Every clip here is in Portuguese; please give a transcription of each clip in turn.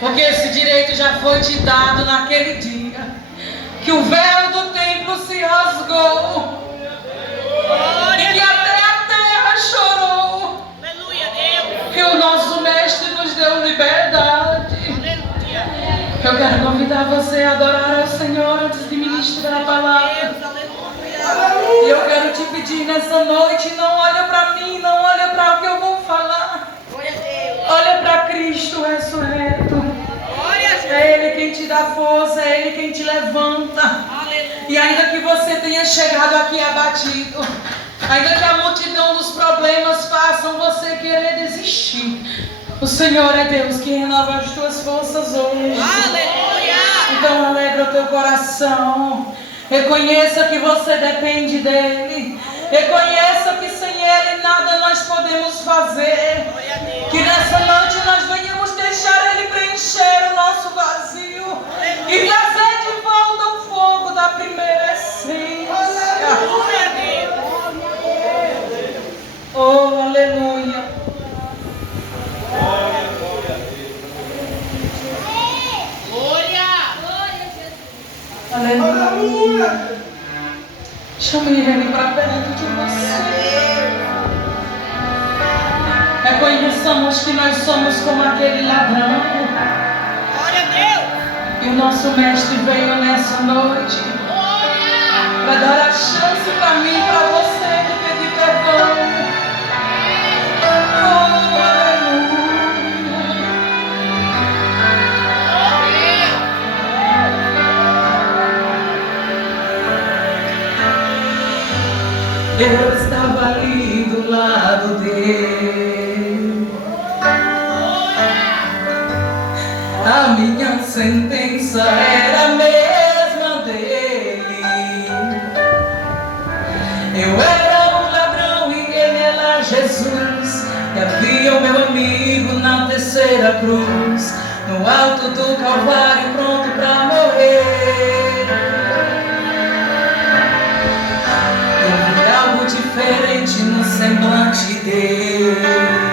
Porque esse direito já foi te dado naquele dia que o véu do templo se rasgou. E que até a terra chorou. Aleluia, Deus. Que o nosso mestre nos deu liberdade. Aleluia. Eu quero convidar você a adorar ao Senhor antes de ministrar a palavra. Deus, aleluia. E eu quero te pedir nessa noite, não olha para mim, não olha para o que eu vou falar. Glória a Deus. Olha para Cristo ressurreto. Glória a Deus. É Ele quem te dá força, é Ele quem te levanta. Aleluia. E ainda que você tenha chegado aqui abatido, ainda que a multidão dos problemas façam você querer desistir, o Senhor é Deus que renova as tuas forças hoje. Aleluia. Então alegra o teu coração. Reconheça que você depende dEle. Reconheça que sem Ele nada nós podemos fazer. Glória a Deus. Que nessa noite nós venhamos deixar Ele preencher o nosso vazio e trazer de volta o fogo da primeira essência. Glória a Deus. Oh, aleluia. Glória. Aleluia. Chame Ele para perto de você. Reconheçamos que nós somos como aquele ladrão. Glória a Deus. E o nosso mestre veio nessa noite para dar a chance para mim e para você de pedir perdão. Oh, aleluia. Eu estava ali do lado dele. A minha sentença era a mesma dele. Eu era um ladrão e ele era Jesus. E havia o meu amigo na terceira cruz, no alto do Calvário, pronto pra morrer. Eu vi algo diferente no semblante dele.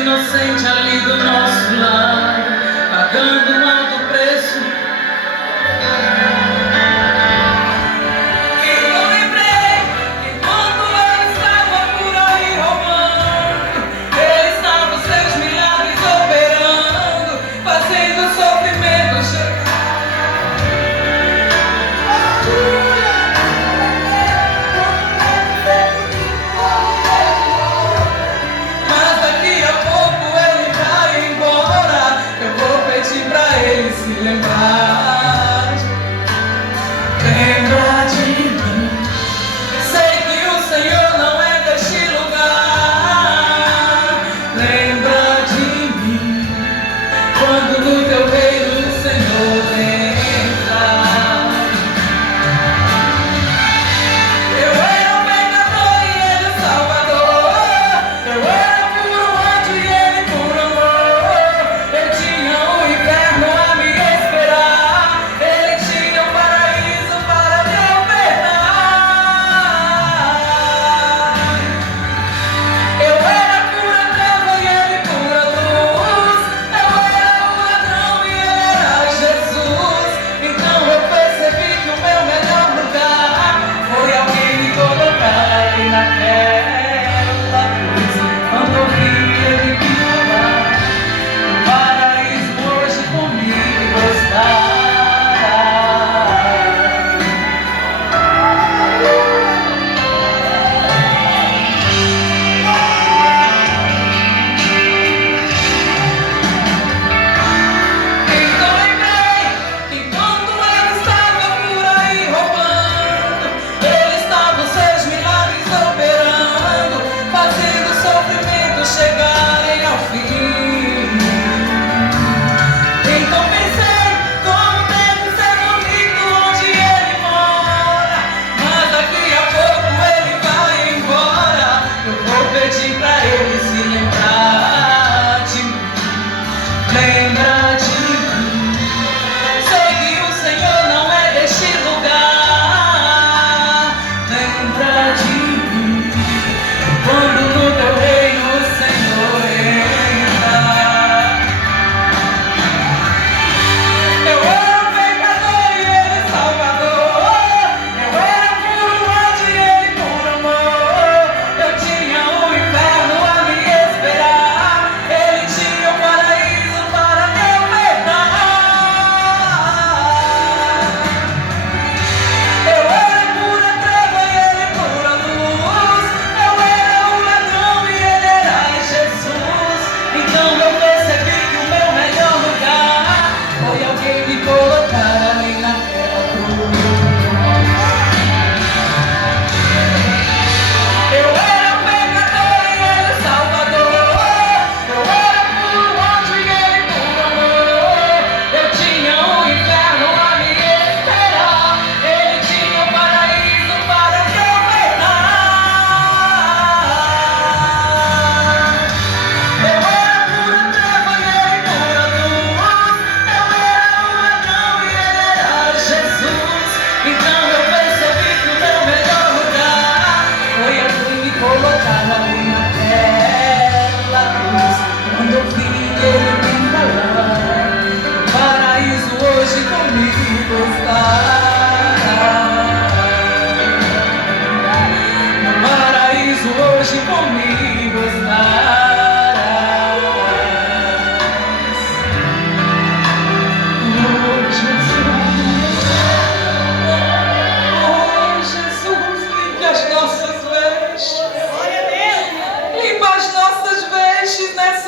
Inocente ali do nosso lado, pagando um alto preço. E eu lembrei que quando ele estava por aí roubando, ele estava os seus milagres operando, fazendo o sofrimento chegar. Mas daqui a pouco ele vai embora. Eu vou pedir pra ele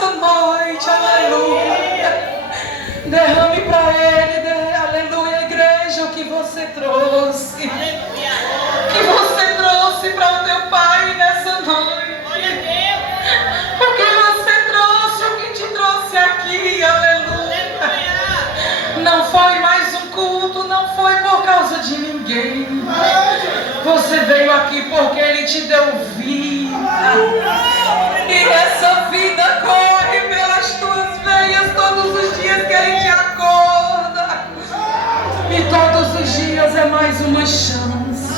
nessa noite, aleluia. Derrame para Ele, aleluia, igreja, o que você trouxe. Que você trouxe para o teu Pai nessa noite. O que você trouxe, o que te trouxe aqui, aleluia. Não foi mais um culto, não foi por causa de ninguém. Você veio aqui porque Ele te deu vida. E essa vida corre pelas tuas veias todos os dias que Ele te acorda. E todos os dias é mais uma chance.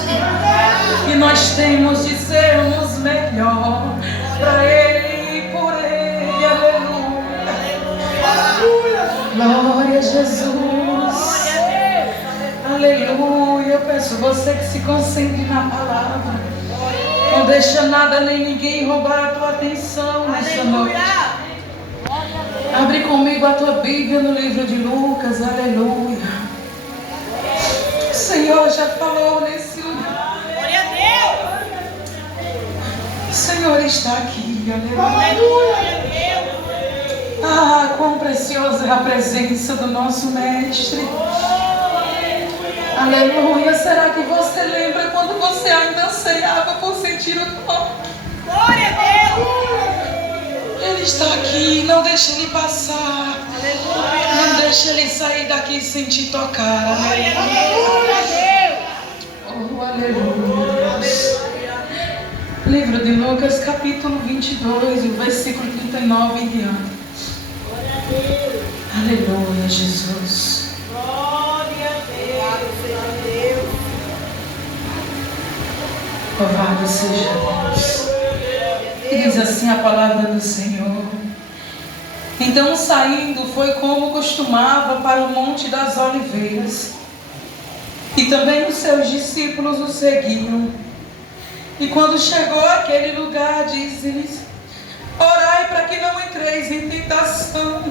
E nós temos de sermos melhor para Ele e por Ele. Aleluia. Glória a Jesus. Aleluia. Eu peço você que se concentre na palavra. Não deixa nada nem ninguém roubar a tua atenção nessa noite. Abre comigo a tua Bíblia no livro de Lucas. Aleluia. O Senhor já falou nesse lugar. Glória a Deus. O Senhor está aqui. Aleluia. Ah, quão preciosa é a presença do nosso Mestre. Aleluia. Será que você lembra quando você ainda ansiava por sentir o toque? Glória a Deus. Ele está aqui. Não deixe ele passar. Aleluia. Não deixe ele sair daqui sem te tocar. Glória a Deus. Oh, aleluia. Livro de Lucas, capítulo 22, o versículo 39 em diante. Aleluia, Jesus. Glória a Deus. Louvado seja Deus. E diz assim a palavra do Senhor. Então, saindo, foi como costumava para o Monte das Oliveiras. E também os seus discípulos o seguiam. E quando chegou àquele lugar, disse-lhes: orai para que não entreis em tentação.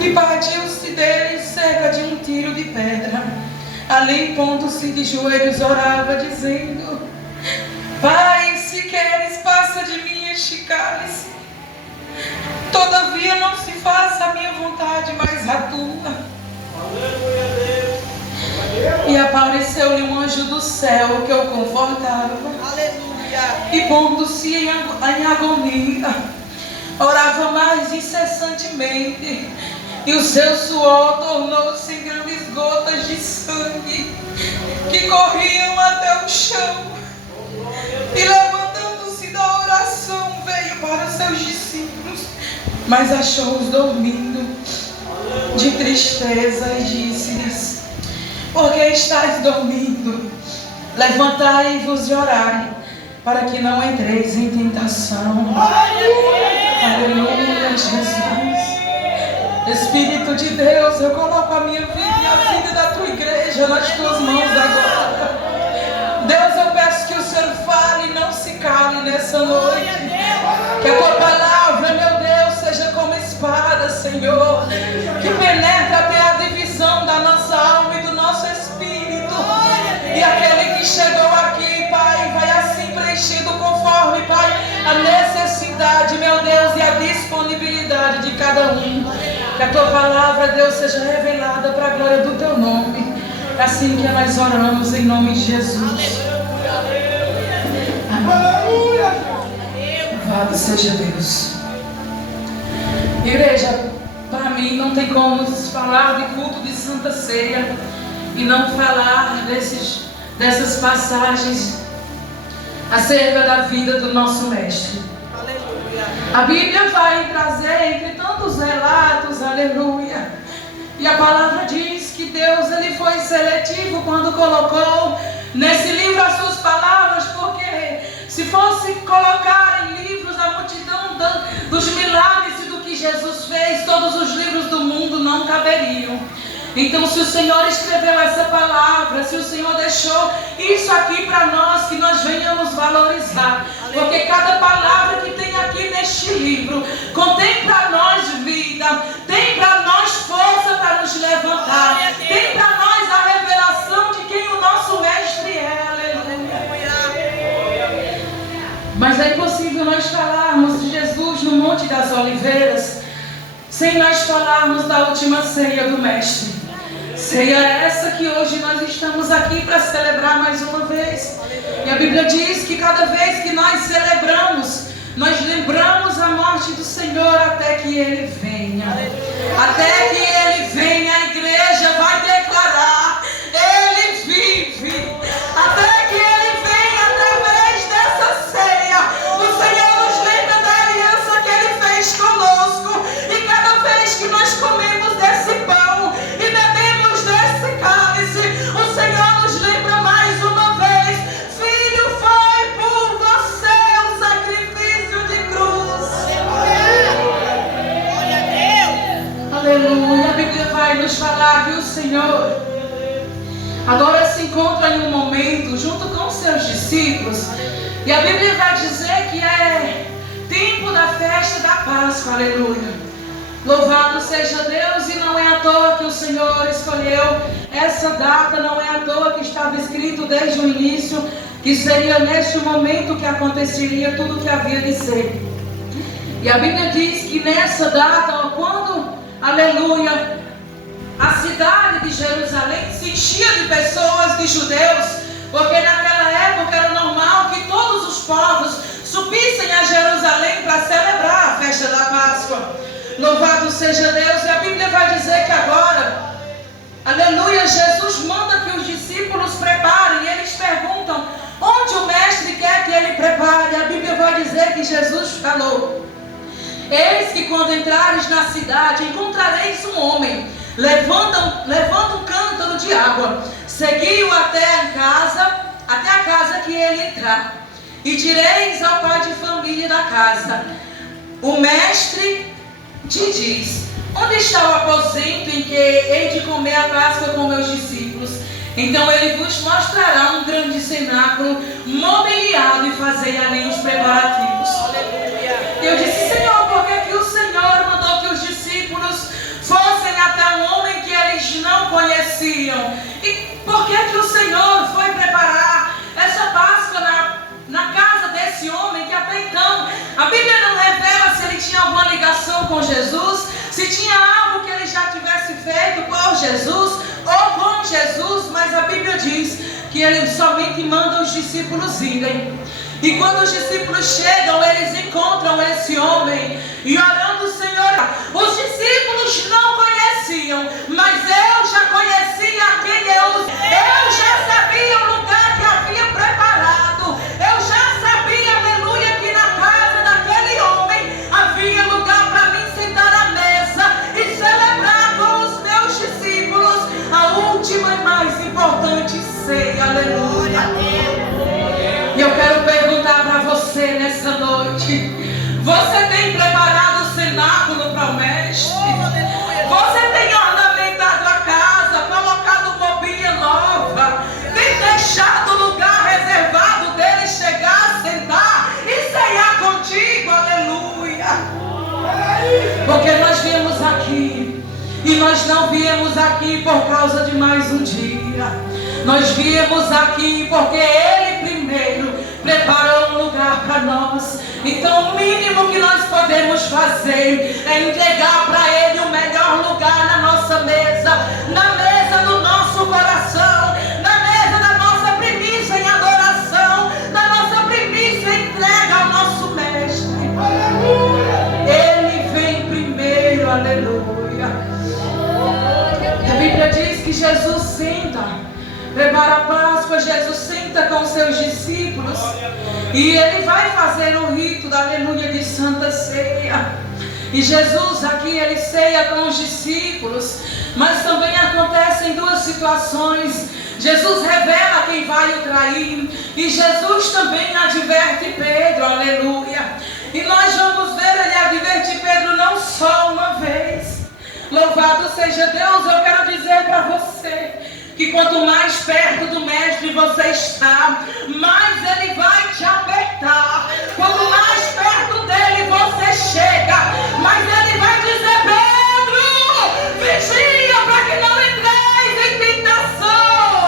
E partiu-se deles cerca de um tiro de pedra. Ali, pondo-se de joelhos, orava, dizendo: Pai, se queres, passa de mim este cálice. Todavia não se faça a minha vontade, mas a tua. E apareceu-lhe um anjo do céu que o confortava. Aleluia. E pondo-se em agonia, orava mais incessantemente. E o seu suor tornou-se em grandes gotas de sangue que corriam até o chão. E levantando-se da oração, veio para os seus discípulos, mas achou-os dormindo de tristeza e disse-lhes: por que estáis dormindo? Levantai-vos e orai, para que não entreis em tentação. Aleluia, Jesus. Espírito de Deus, eu coloco a minha vida e a vida da tua igreja nas tuas mãos agora. Deus, eu peço que o Senhor fale e não se cale nessa noite. Que a tua palavra, meu Deus, seja como espada, Senhor, que penetre até a divisão da nossa alma e do nosso espírito. E aquele que chegou aqui, Pai, vai assim preenchido conforme, Pai, a necessidade, meu Deus, e a disponibilidade de cada um. Que a tua palavra, Deus, seja revelada para a glória do teu nome. É assim que nós oramos em nome de Jesus. Amém. Louvado seja Deus. Igreja, para mim não tem como falar de culto de Santa Ceia e não falar dessas passagens acerca da vida do nosso Mestre. A Bíblia vai trazer entre tantos relatos, aleluia. E a palavra diz que Deus, ele foi seletivo quando colocou nesse livro as suas palavras, porque se fosse colocar em livros a multidão dos milagres e do que Jesus fez, todos os livros do mundo não caberiam. Então, se o Senhor escreveu essa palavra, se o Senhor deixou isso aqui para nós, que nós venhamos valorizar. Porque cada palavra que tem aqui neste livro contém para nós vida, tem para nós força para nos levantar, tem para nós a revelação de quem o nosso Mestre é. Aleluia. Mas é impossível nós falarmos de Jesus no monte Monte das Oliveiras sem nós falarmos da última ceia do Mestre. Ceia essa que hoje nós estamos aqui para celebrar mais uma vez. E a Bíblia diz que cada vez que nós celebramos, nós lembramos a morte do Senhor até que Ele venha. Até que Ele venha, a igreja vai declarar: Ele vive. Até que Ele venha através dessa ceia. O Senhor nos lembra da aliança que Ele fez conosco. E cada vez que nós comemos desse pão e bebemos desse cálice, o Senhor nos lembra mais uma vez: Filho, foi por você o sacrifício de cruz. Glória a Deus. Aleluia. A Bíblia vai nos falar que o Senhor agora se encontra em um momento junto com seus discípulos. E a Bíblia vai dizer que é tempo da festa da Páscoa. Aleluia. Louvado seja Deus, e não é à toa que o Senhor escolheu essa data, não é à toa que estava escrito desde o início que seria neste momento que aconteceria tudo o que havia de ser. E a Bíblia diz que nessa data, quando, aleluia, a cidade de Jerusalém se enchia de pessoas, de judeus, porque naquela época era normal que todos os povos subissem a Jerusalém para celebrar a festa da Páscoa. Louvado seja Deus. E a Bíblia vai dizer que agora, aleluia, Jesus manda que os discípulos preparem. E eles perguntam: onde o Mestre quer que ele prepare? A Bíblia vai dizer que Jesus falou: eis que quando entrares na cidade, encontrareis um homem levando um cântaro de água. Segui-o até a casa que ele entrar, e direis ao pai de família da casa: o Mestre te diz: onde está o aposento em que hei de comer a Páscoa com meus discípulos? Então ele vos mostrará um grande cenáculo mobiliado, e fazei ali os preparativos. Eu disse: Senhor, por que o Senhor mandou que os discípulos fossem até um homem que eles não conheciam? E por que o Senhor foi preparar essa Páscoa na casa desse homem que até então a Bíblia não revela se ele tinha alguma ligação com Jesus, se tinha algo que ele já tivesse feito por Jesus ou com Jesus, mas a Bíblia diz que ele somente manda os discípulos irem. E quando os discípulos chegam, eles encontram esse homem e orando: Senhor, os discípulos não conheciam, mas eu já conhecia quem eu já sabia o lugar que havia preparado. Eu já sabia, aleluia, que na casa daquele homem havia lugar para mim sentar à mesa e celebrar com os meus discípulos a última e mais importante ceia. Aleluia. E eu quero perguntar para você nessa noite: você tem preparado o cenáculo para o Mestre? Você tem ornamentado a casa, colocado mobília nova, tem deixado o lugar reservado dele chegar, sentar e ceiar contigo? Aleluia. Porque nós viemos aqui, e nós não viemos aqui por causa de mais um dia. Nós viemos aqui porque Ele primeiro preparou um lugar para nós. Então o mínimo que nós podemos fazer é entregar para Ele o melhor lugar na nossa mesa, na mesa do nosso coração, na mesa da nossa primícia em adoração, da nossa primícia em entrega ao nosso Mestre. Ele vem primeiro, aleluia. A Bíblia diz que Jesus senta, prepara a Páscoa, Jesus senta com seus discípulos e ele vai fazer o rito da aleluia de Santa Ceia. E Jesus aqui, ele ceia com os discípulos, mas também acontecem duas situações. Jesus revela quem vai o trair, e Jesus também adverte Pedro, aleluia. E nós vamos ver, ele adverte Pedro não só uma vez. Louvado seja Deus. Eu quero dizer para você que quanto mais perto do Mestre você está, mais Ele vai te apertar. Quanto mais perto dele você chega, mais Ele vai dizer: Pedro, vigia para que não entreis em tentação.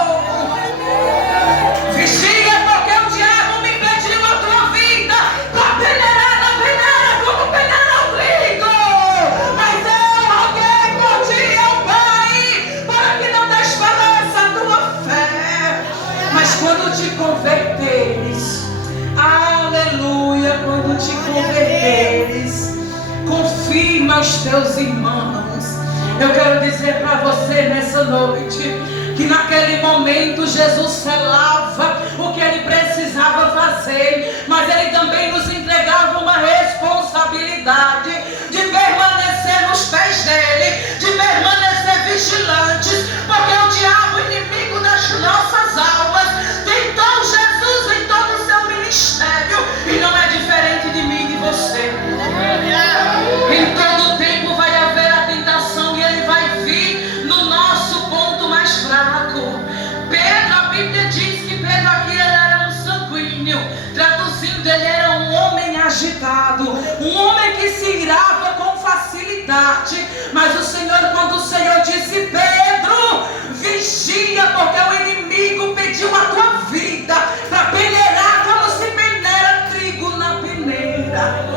Vigia, porque o diabo me pediu a tua vida para peneirar como peneira o aos teus irmãos. Eu quero dizer para você nessa noite que naquele momento Jesus selava o que ele precisava fazer, mas ele também nos entregava uma responsabilidade de permanecer nos pés dele, de permanecer vigilantes, porque o diabo, inimigo das nossas almas, tentou Jesus em todo o seu ministério, e não é diferente de mim e de você. Em todo o tempo vai haver a tentação, e ele vai vir no nosso ponto mais fraco. Pedro, a Bíblia diz que Pedro aqui ele era um sanguíneo, traduzindo, ele era um homem agitado, um homem que se irava com facilidade. Mas o Senhor, quando o Senhor disse: Pedro, vigia, porque o inimigo pediu a tua vida para peneirar como se peneira trigo na peneira.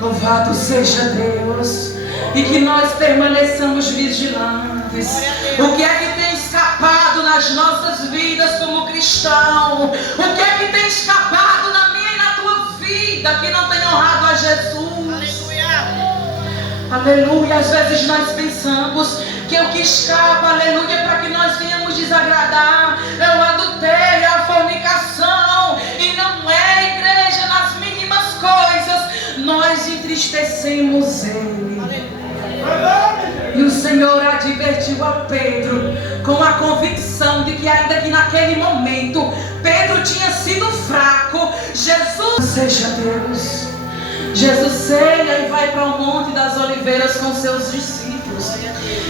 Louvado seja Deus, e que nós permaneçamos vigilantes. O que é que tem escapado nas nossas vidas como cristão? O que é que tem escapado na minha e na tua vida que não tem honrado a Jesus? Aleluia. Às vezes nós pensamos que o que escapa, aleluia, para que nós venhamos desagradar é o adultério, a fornicação, e não é, igreja. Nas mínimas coisas nós entristecemos Ele. E o Senhor advertiu a Pedro com a convicção de que ainda que naquele momento Pedro tinha sido fraco, Jesus, seja Deus, Jesus ceia e vai para o Monte das Oliveiras com seus discípulos.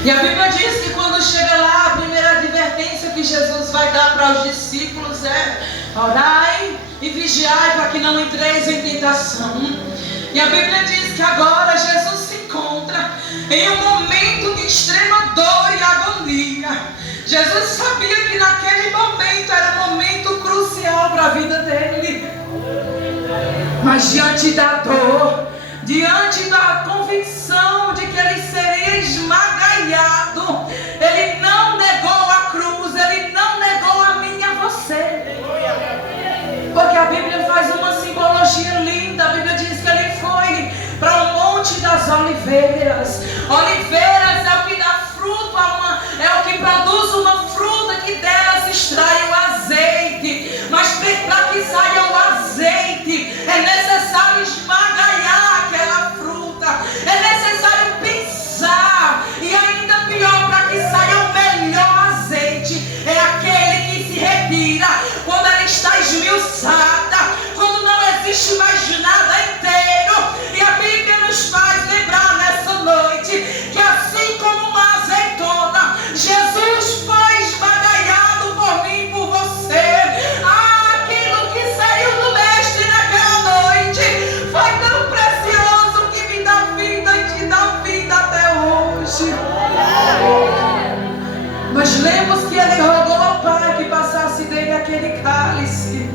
E a Bíblia diz que quando chega lá, a primeira advertência que Jesus vai dar para os discípulos é: orai e vigiai para que não entreis em tentação. E a Bíblia diz que agora Jesus se encontra em um momento de extrema dor e agonia. Jesus sabia que naquele momento era um momento crucial para a vida dele. Mas diante da dor, diante da convicção de que ele seria esmagalhado, ele não negou a cruz, ele não negou a mim e a você. Porque a Bíblia faz uma simbologia linda. A Bíblia diz que ele foi para o Monte das Oliveiras. Oliveiras é o que dá fruto, é o que produz uma fruta que dela se extrai o azeite. Mas para que saia o azeite, é necessário esmagalhar aquela fruta, é necessário pisar, e ainda pior, para que saia o melhor azeite, é aquele que se retira quando ela está esmiuçada, quando não existe mais nada inteiro. E a Bíblia nos faz lembrar nessa noite que assim como uma azeitona, Jesus foi esmagalhado por mim e por você. Aquilo que saiu do Mestre naquela noite foi tão precioso que me dá vida e te dá vida até hoje. Mas lemos que ele rogou ao Pai que passasse dele aquele cálice.